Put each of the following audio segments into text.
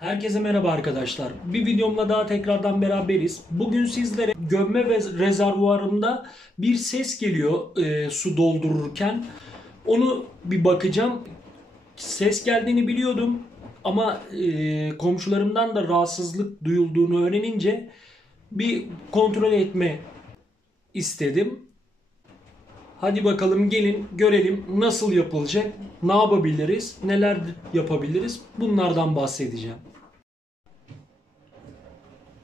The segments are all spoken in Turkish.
Herkese merhaba arkadaşlar. Bir videomla daha tekrardan beraberiz. Bugün sizlere gömme ve rezervuarımda bir ses geliyor su doldururken. Onu bir bakacağım. Ses geldiğini biliyordum ama komşularımdan da rahatsızlık duyulduğunu öğrenince bir kontrol etme istedim. Hadi bakalım gelin görelim nasıl yapılacak, ne yapabiliriz, neler yapabiliriz bunlardan bahsedeceğim.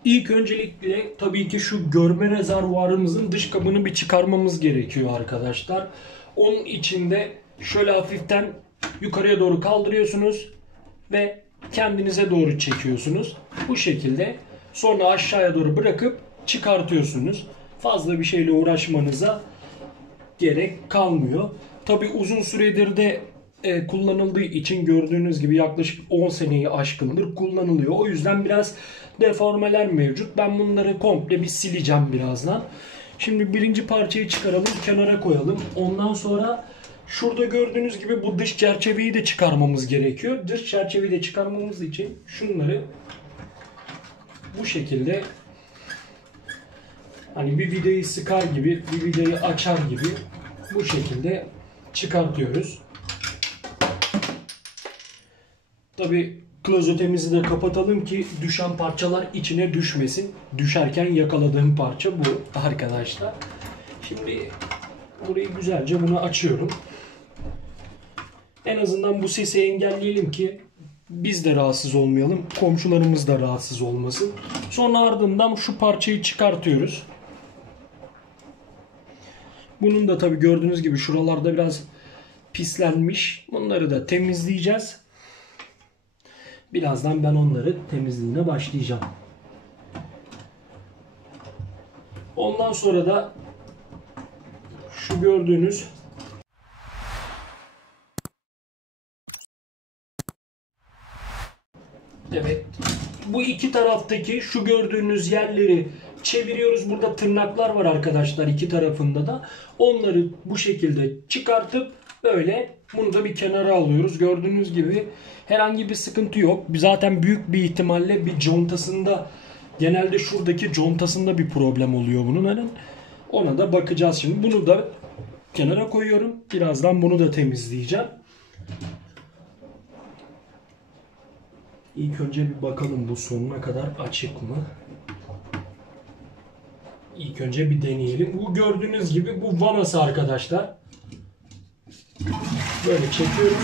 İlk öncelikle tabii ki şu görme rezervuarımızın dış kabını bir çıkarmamız gerekiyor arkadaşlar. Onun için de şöyle hafiften yukarıya doğru kaldırıyorsunuz ve kendinize doğru çekiyorsunuz. Bu şekilde sonra aşağıya doğru bırakıp çıkartıyorsunuz. Fazla bir şeyle uğraşmanıza gerek kalmıyor. Tabii uzun süredir de kullanıldığı için gördüğünüz gibi yaklaşık 10 seneyi aşkındır kullanılıyor. O yüzden biraz deformeler mevcut. Ben bunları komple bir sileceğim birazdan. Şimdi birinci parçayı çıkaralım, kenara koyalım. Ondan sonra şurada gördüğünüz gibi bu dış çerçeveyi de çıkarmamız gerekiyor. Dış çerçeveyi de çıkarmamız için şunları bu şekilde, hani bir vidayı sıkar gibi, bir vidayı açar gibi bu şekilde çıkartıyoruz. Tabi klozetimizi de kapatalım ki düşen parçalar içine düşmesin. Düşerken yakaladığım parça bu arkadaşlar. Şimdi burayı güzelce bunu açıyorum. En azından bu sesi engelleyelim ki biz de rahatsız olmayalım, komşularımız da rahatsız olmasın. Sonra ardından şu parçayı çıkartıyoruz. Bunun da tabi gördüğünüz gibi şuralarda biraz pislenmiş. Bunları da temizleyeceğiz. Birazdan ben onları temizliğine başlayacağım. Ondan sonra da şu gördüğünüz evet, bu iki taraftaki şu gördüğünüz yerleri çeviriyoruz. Burada tırnaklar var arkadaşlar iki tarafında da. Onları bu şekilde çıkartıp böyle bunu da bir kenara alıyoruz. Gördüğünüz gibi herhangi bir sıkıntı yok. Zaten büyük bir ihtimalle bir contasında, genelde şuradaki contasında bir problem oluyor bunun. Hani ona da bakacağız şimdi. Bunu da kenara koyuyorum. Birazdan bunu da temizleyeceğim. İlk önce bir bakalım bu sonuna kadar açık mı? İlk önce bir deneyelim. Bu gördüğünüz gibi bu vanası arkadaşlar. Böyle çekiyoruz.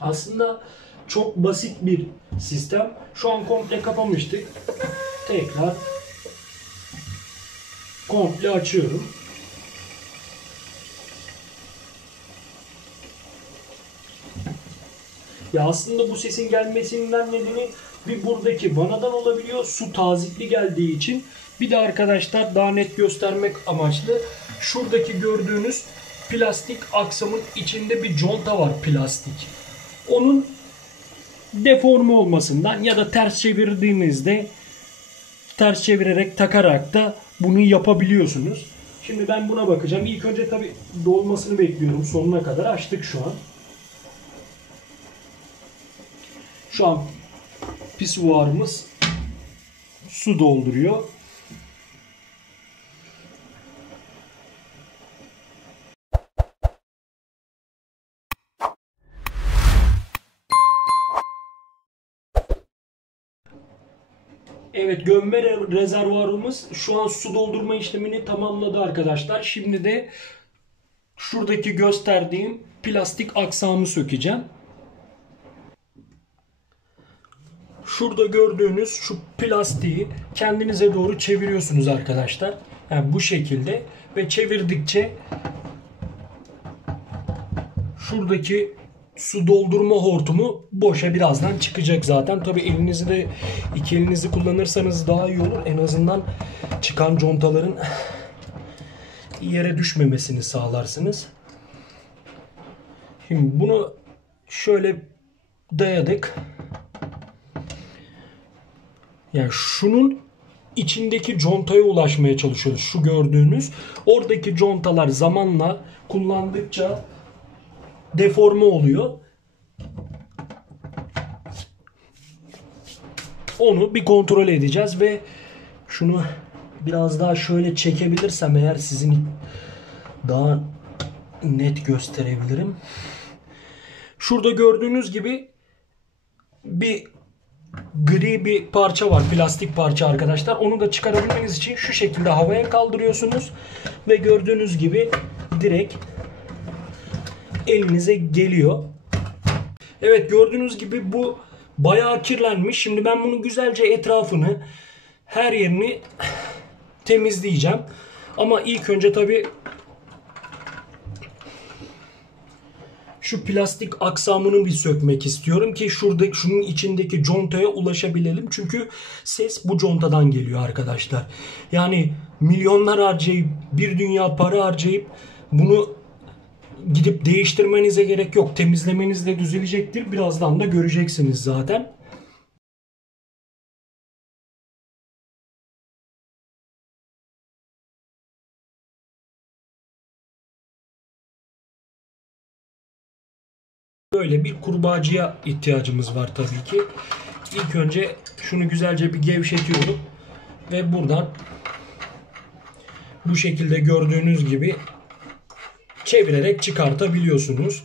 Aslında çok basit bir sistem. Şu an komple kapamıştık. Tekrar komple açıyorum. Ya aslında bu sesin gelmesinden nedeni bir buradaki vanadan olabiliyor. Su tazikli geldiği için. Bir de arkadaşlar daha net göstermek amaçlı şuradaki gördüğünüz plastik aksamın içinde bir conta var, plastik. Onun deforme olmasından ya da ters çevirdiğinizde ters çevirerek takarak da bunu yapabiliyorsunuz. Şimdi ben buna bakacağım. İlk önce tabi dolmasını bekliyorum. Sonuna kadar açtık şu an. Şu an pisuarımız su dolduruyor. Evet, gömme rezervuarımız şu an su doldurma işlemini tamamladı arkadaşlar. Şimdi de şuradaki gösterdiğim plastik aksamı sökeceğim. Şurada gördüğünüz şu plastiği kendinize doğru çeviriyorsunuz arkadaşlar. Yani bu şekilde ve çevirdikçe şuradaki su doldurma hortumu boşa birazdan çıkacak zaten. Tabi elinizi de, iki elinizi kullanırsanız daha iyi olur. En azından çıkan contaların yere düşmemesini sağlarsınız. Şimdi bunu şöyle dayadık. Yani şunun içindeki contaya ulaşmaya çalışıyoruz. Şu gördüğünüz oradaki contalar zamanla kullandıkça deforme oluyor. Onu bir kontrol edeceğiz ve şunu biraz daha şöyle çekebilirsem eğer sizin daha net gösterebilirim. Şurada gördüğünüz gibi bir gri bir parça var. Plastik parça arkadaşlar. Onu da çıkarabilmeniz için şu şekilde havaya kaldırıyorsunuz. Ve gördüğünüz gibi direkt elinize geliyor. Evet, gördüğünüz gibi bu bayağı kirlenmiş. Şimdi ben bunu güzelce etrafını, her yerini temizleyeceğim. Ama ilk önce tabii şu plastik aksamını bir sökmek istiyorum ki şunun içindeki contaya ulaşabilelim. Çünkü ses bu contadan geliyor arkadaşlar. Yani milyonlar harcayıp, bir dünya para harcayıp bunu gidip değiştirmenize gerek yok. Temizlemenizle düzelecektir. Birazdan da göreceksiniz zaten. Böyle bir kurbağacıya ihtiyacımız var tabii ki. İlk önce şunu güzelce bir gevşetiyorum. Ve buradan bu şekilde gördüğünüz gibi çevirerek çıkartabiliyorsunuz.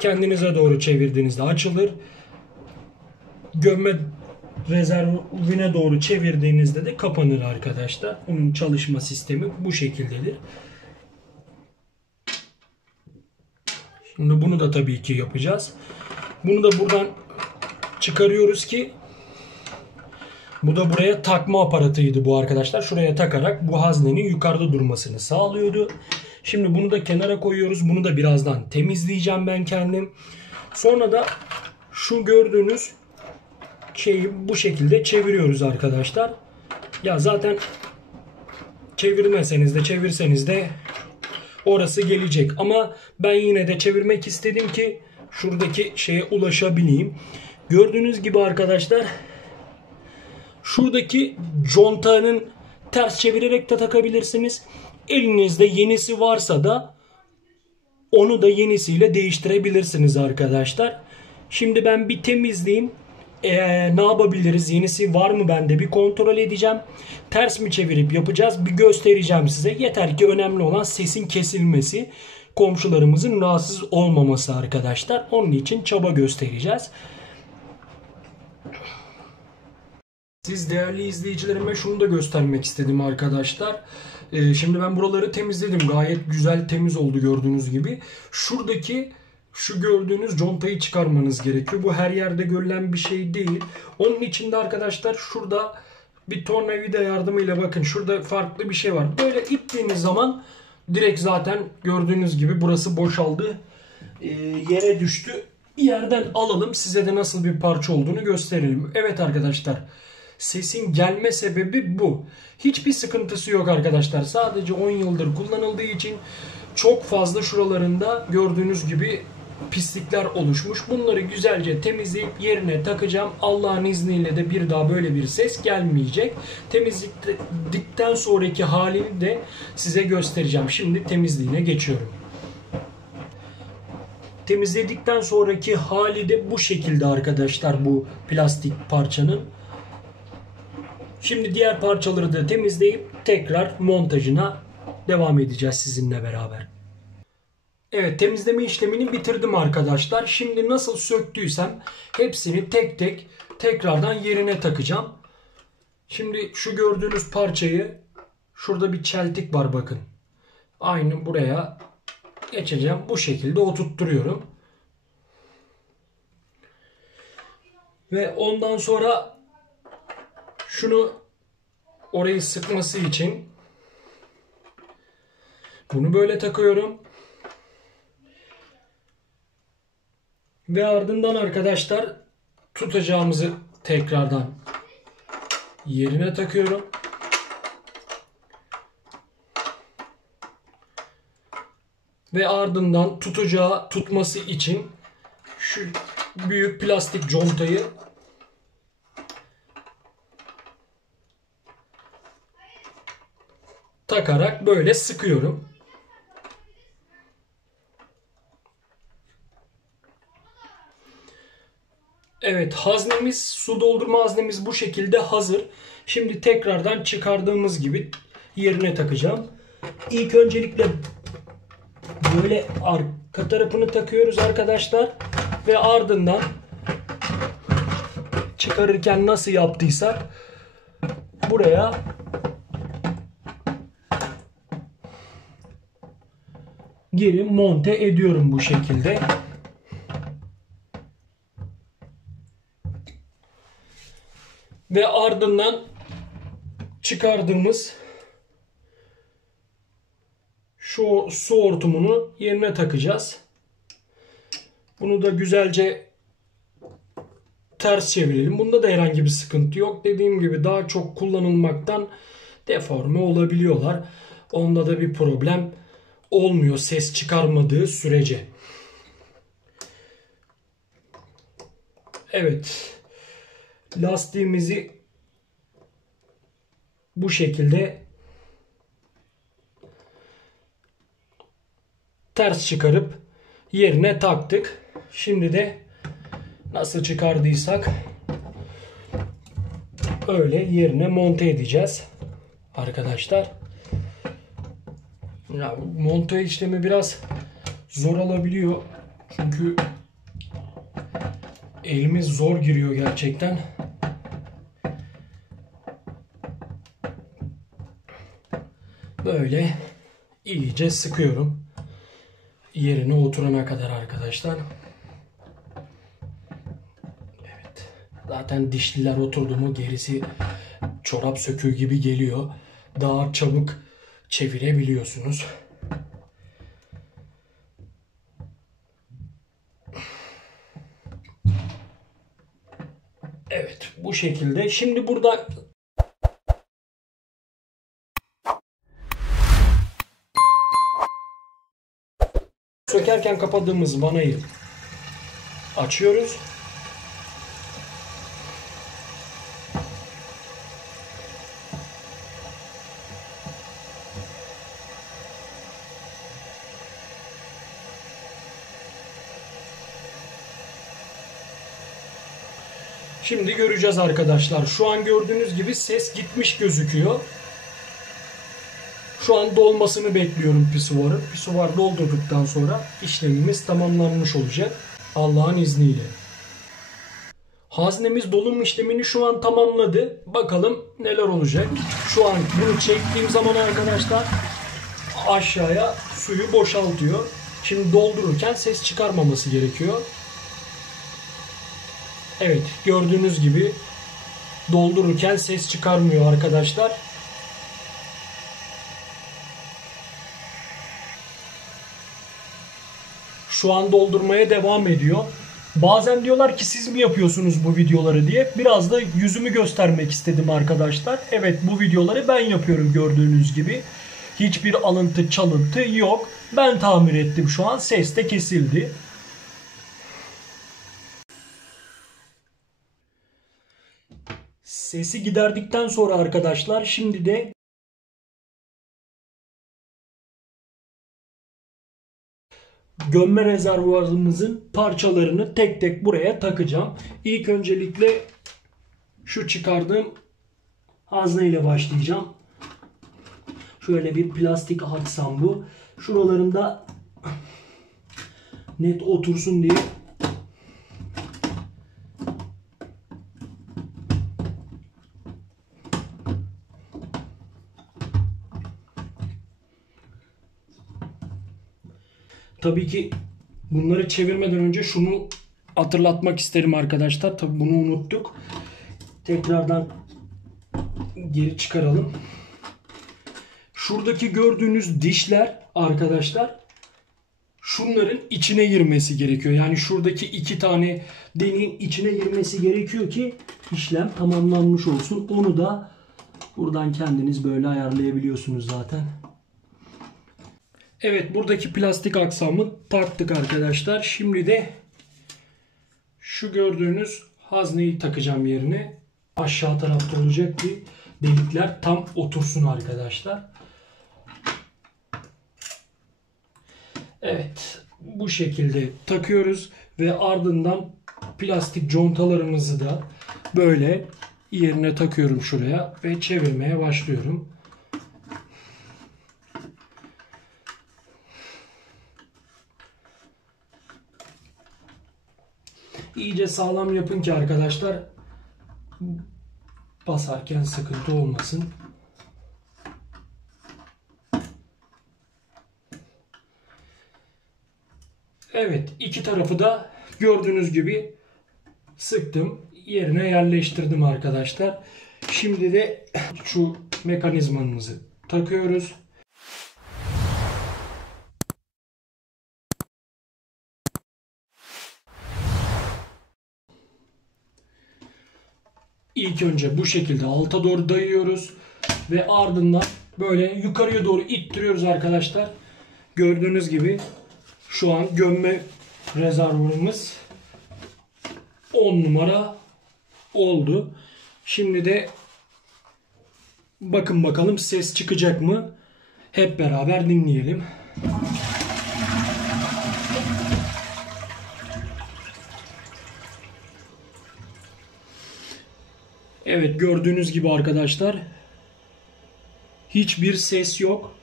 Kendinize doğru çevirdiğinizde açılır. Gömme rezervine doğru çevirdiğinizde de kapanır arkadaşlar. Bunun çalışma sistemi bu şekildedir. Şimdi bunu da tabii ki yapacağız. Bunu da buradan çıkarıyoruz ki bu da buraya takma aparatıydı bu arkadaşlar. Şuraya takarak bu haznenin yukarıda durmasını sağlıyordu. Şimdi bunu da kenara koyuyoruz. Bunu da birazdan temizleyeceğim ben kendim. Sonra da şu gördüğünüz şeyi bu şekilde çeviriyoruz arkadaşlar. Ya zaten çevirmeseniz de çevirseniz de orası gelecek. Ama ben yine de çevirmek istedim ki şuradaki şeye ulaşabileyim. Gördüğünüz gibi arkadaşlar şuradaki contanın ters çevirerek de takabilirsiniz. Elinizde yenisi varsa da onu da yenisiyle değiştirebilirsiniz arkadaşlar. Şimdi ben bir temizleyeyim. Ne yapabiliriz? Yenisi var mı bende? Bir kontrol edeceğim. Ters mi çevirip yapacağız? Bir göstereceğim size. Yeter ki önemli olan sesin kesilmesi. Komşularımızın rahatsız olmaması arkadaşlar. Onun için çaba göstereceğiz. Siz değerli izleyicilerime şunu da göstermek istedim arkadaşlar. Şimdi ben buraları temizledim. Gayet güzel temiz oldu gördüğünüz gibi. Şu gördüğünüz contayı çıkarmanız gerekiyor. Bu her yerde görülen bir şey değil. Onun için de arkadaşlar şurada bir tornavida yardımıyla bakın şurada farklı bir şey var. Böyle ittiğiniz zaman direkt zaten gördüğünüz gibi burası boşaldı. Yere düştü. Bir yerden alalım, size de nasıl bir parça olduğunu gösterelim. Evet arkadaşlar, sesin gelme sebebi bu. Hiçbir sıkıntısı yok arkadaşlar. Sadece 10 yıldır kullanıldığı için çok fazla şuralarında gördüğünüz gibi pislikler oluşmuş. Bunları güzelce temizleyip yerine takacağım. Allah'ın izniyle de bir daha böyle bir ses gelmeyecek. Temizledikten sonraki halini de size göstereceğim. Şimdi temizliğine geçiyorum. Temizledikten sonraki hali de bu şekilde arkadaşlar, bu plastik parçanın. Şimdi diğer parçaları da temizleyip tekrar montajına devam edeceğiz sizinle beraber. Evet, temizleme işlemini bitirdim arkadaşlar. Şimdi nasıl söktüysem hepsini tek tek tekrardan yerine takacağım. Şimdi şu gördüğünüz parçayı, şurada bir çeltik var bakın. Aynı buraya geçeceğim. Bu şekilde oturtturuyorum. Ve ondan sonra şunu orayı sıkması için bunu böyle takıyorum. Ve ardından arkadaşlar tutacağımızı tekrardan yerine takıyorum. Ve ardından tutması için şu büyük plastik contayı takarak böyle sıkıyorum. Evet, haznemiz, su doldurma haznemiz bu şekilde hazır. Şimdi tekrardan çıkardığımız gibi yerine takacağım. İlk öncelikle böyle arka tarafını takıyoruz arkadaşlar. Ve ardından çıkarırken nasıl yaptıysak buraya geri monte ediyorum bu şekilde. Ve ardından çıkardığımız şu su hortumunu yerine takacağız. Bunu da güzelce ters çevirelim. Bunda da herhangi bir sıkıntı yok. Dediğim gibi daha çok kullanılmaktan deforme olabiliyorlar. Onda da bir problem olmuyor ses çıkarmadığı sürece. Evet. Lastiğimizi bu şekilde ters çıkarıp yerine taktık. Şimdi de nasıl çıkardıysak öyle yerine monte edeceğiz arkadaşlar. Ya, monte işlemi biraz zor olabiliyor. Çünkü elimiz zor giriyor gerçekten. Böyle iyice sıkıyorum. Yerine oturana kadar arkadaşlar. Evet. Zaten dişliler oturdu mu gerisi çorap söküğü gibi geliyor. Daha çabuk çevirebiliyorsunuz. Evet, bu şekilde. Şimdi burada sökerken kapadığımız vanayı açıyoruz. Şimdi göreceğiz arkadaşlar. Şu an gördüğünüz gibi ses gitmiş gözüküyor. Şu an dolmasını bekliyorum pisuvarın. Pisuvar doldurduktan sonra işlemimiz tamamlanmış olacak. Allah'ın izniyle. Haznemiz dolum işlemini şu an tamamladı. Bakalım neler olacak. Şu an bunu çektiğim zaman arkadaşlar aşağıya suyu boşaltıyor. Şimdi doldururken ses çıkarmaması gerekiyor. Evet, gördüğünüz gibi doldururken ses çıkarmıyor arkadaşlar. Şu an doldurmaya devam ediyor. Bazen diyorlar ki siz mi yapıyorsunuz bu videoları diye. Biraz da yüzümü göstermek istedim arkadaşlar. Evet, bu videoları ben yapıyorum gördüğünüz gibi. Hiçbir alıntı çalıntı yok. Ben tamir ettim şu an. Ses de kesildi. Sesi giderdikten sonra arkadaşlar şimdi de gömme rezervuarımızın parçalarını tek tek buraya takacağım. İlk öncelikle şu çıkardığım hazne ile başlayacağım. Şöyle bir plastik aksam bu. Şuralarında net otursun diye tabii ki bunları çevirmeden önce şunu hatırlatmak isterim arkadaşlar. Tabii bunu unuttuk. Tekrardan geri çıkaralım. Şuradaki gördüğünüz dişler arkadaşlar şunların içine girmesi gerekiyor. Yani şuradaki iki tane deliğin içine girmesi gerekiyor ki işlem tamamlanmış olsun. Onu da buradan kendiniz böyle ayarlayabiliyorsunuz zaten. Evet, buradaki plastik aksamı taktık arkadaşlar. Şimdi de şu gördüğünüz hazneyi takacağım yerine. Aşağı tarafta olacak ki delikler tam otursun arkadaşlar. Evet, bu şekilde takıyoruz ve ardından plastik contalarımızı da böyle yerine takıyorum şuraya ve çevirmeye başlıyorum. İyice sağlam yapın ki arkadaşlar basarken sıkıntı olmasın. Evet, iki tarafı da gördüğünüz gibi sıktım. Yerine yerleştirdim arkadaşlar. Şimdi de şu mekanizmamızı takıyoruz. İlk önce bu şekilde alta doğru dayıyoruz ve ardından böyle yukarıya doğru ittiriyoruz arkadaşlar. Gördüğünüz gibi şu an gömme rezervuarımız 10 numara oldu. Şimdi de bakın bakalım ses çıkacak mı? Hep beraber dinleyelim. Evet, gördüğünüz gibi arkadaşlar hiçbir ses yok.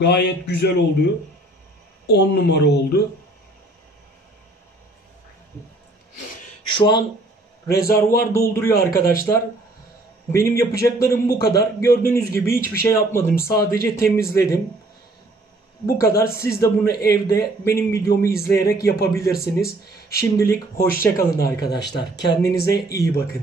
Gayet güzel oldu. 10 numara oldu. Şu an rezervuar dolduruyor arkadaşlar. Benim yapacaklarım bu kadar. Gördüğünüz gibi hiçbir şey yapmadım. Sadece temizledim. Bu kadar. Siz de bunu evde benim videomu izleyerek yapabilirsiniz. Şimdilik hoşça kalın arkadaşlar. Kendinize iyi bakın.